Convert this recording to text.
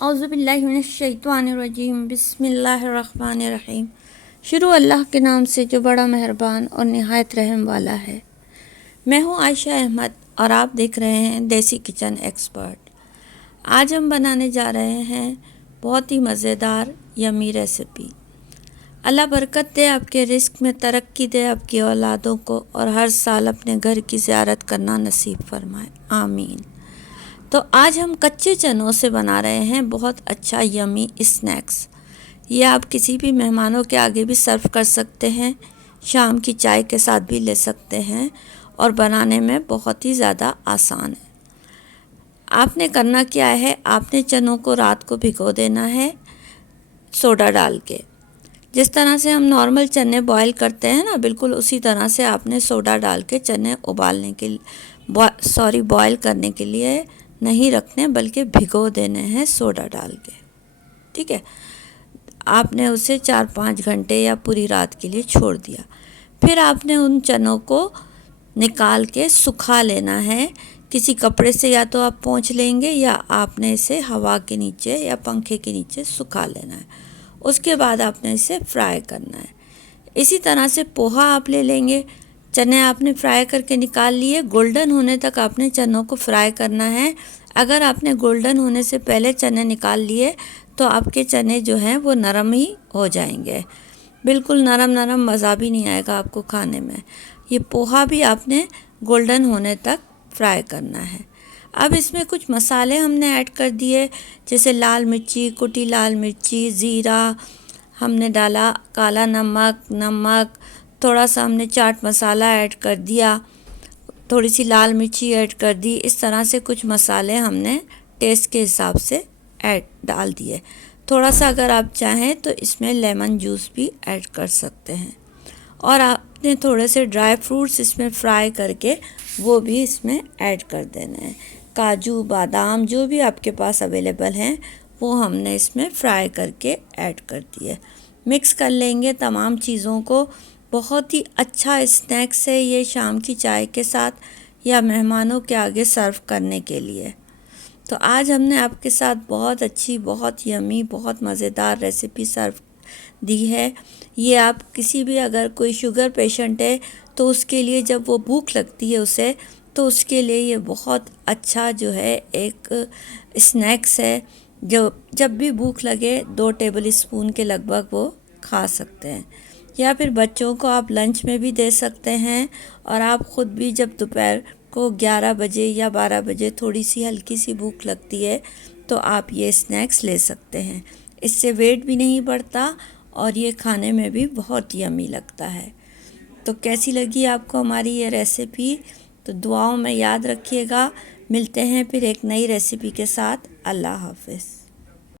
औज़ुबिल्लाहिमिनश्शैतानिर्रजीम बिस्मिल्लाहिर्रहमानिर्रहीम। शुरू अल्लाह के नाम से जो बड़ा मेहरबान और निहायत रहम वाला है। मैं हूँ आयशा अहमद और आप देख रहे हैं देसी किचन एक्सपर्ट। आज हम बनाने जा रहे हैं बहुत ही मज़ेदार यमी रेसिपी। अल्लाह बरकत दे, आपके रिस्क में तरक्की दे, आपकी औलादों को, और हर साल अपने घर की ज़ियारत करना नसीब फरमाए, आमीन। तो आज हम कच्चे चनों से बना रहे हैं बहुत अच्छा यमी स्नैक्स। ये आप किसी भी मेहमानों के आगे भी सर्व कर सकते हैं, शाम की चाय के साथ भी ले सकते हैं और बनाने में बहुत ही ज़्यादा आसान है। आपने करना क्या है, आपने चनों को रात को भिगो देना है सोडा डाल के। जिस तरह से हम नॉर्मल चने बॉईल करते हैं ना, बिल्कुल उसी तरह से आपने सोडा डाल के चने उबालने के बॉईल करने के लिए नहीं रखने, बल्कि भिगो देने हैं सोडा डाल के। ठीक है, आपने उसे 4-5 घंटे या पूरी रात के लिए छोड़ दिया। फिर आपने उन चनों को निकाल के सुखा लेना है किसी कपड़े से, या तो आप पोंछ लेंगे या आपने इसे हवा के नीचे या पंखे के नीचे सुखा लेना है। उसके बाद आपने इसे फ्राई करना है। इसी तरह से पोहा आप ले लेंगे, चने आपने फ्राई करके निकाल लिए, गोल्डन होने तक आपने चनों को फ्राई करना है। अगर आपने गोल्डन होने से पहले चने निकाल लिए तो आपके चने जो हैं वो नरम ही हो जाएंगे, बिल्कुल नरम नरम, मज़ा भी नहीं आएगा आपको खाने में। ये पोहा भी आपने गोल्डन होने तक फ्राई करना है। अब इसमें कुछ मसाले हमने ऐड कर दिए, जैसे लाल मिर्ची, कुटी लाल मिर्ची, ज़ीरा हमने डाला, काला नमक, थोड़ा सा हमने चाट मसाला ऐड कर दिया, थोड़ी सी लाल मिर्ची ऐड कर दी। इस तरह से कुछ मसाले हमने टेस्ट के हिसाब से ऐड डाल दिए। थोड़ा सा अगर आप चाहें तो इसमें लेमन जूस भी ऐड कर सकते हैं, और आपने थोड़े से ड्राई फ्रूट्स इसमें फ्राई करके वो भी इसमें ऐड कर देने हैं। काजू बादाम जो भी आपके पास अवेलेबल हैं वो हमने इसमें फ्राई करके ऐड कर दिए। मिक्स कर लेंगे तमाम चीज़ों को। बहुत ही अच्छा स्नैक्स है ये शाम की चाय के साथ या मेहमानों के आगे सर्व करने के लिए। तो आज हमने आपके साथ बहुत अच्छी, बहुत यमी, बहुत मज़ेदार रेसिपी सर्व दी है। ये आप किसी भी, अगर कोई शुगर पेशेंट है तो उसके लिए, जब वो भूख लगती है उसे, तो उसके लिए ये बहुत अच्छा जो है एक स्नैक्स है, जो जब भी भूख लगे 2 टेबल स्पून के लगभग वो खा सकते हैं। या फिर बच्चों को आप लंच में भी दे सकते हैं, और आप ख़ुद भी जब दोपहर को 11 बजे या 12 बजे थोड़ी सी हल्की सी भूख लगती है तो आप ये स्नैक्स ले सकते हैं। इससे वेट भी नहीं बढ़ता और ये खाने में भी बहुत यमी लगता है। तो कैसी लगी आपको हमारी ये रेसिपी? तो दुआओं में याद रखिएगा। मिलते हैं फिर एक नई रेसिपी के साथ। अल्लाह हाफ़िज़।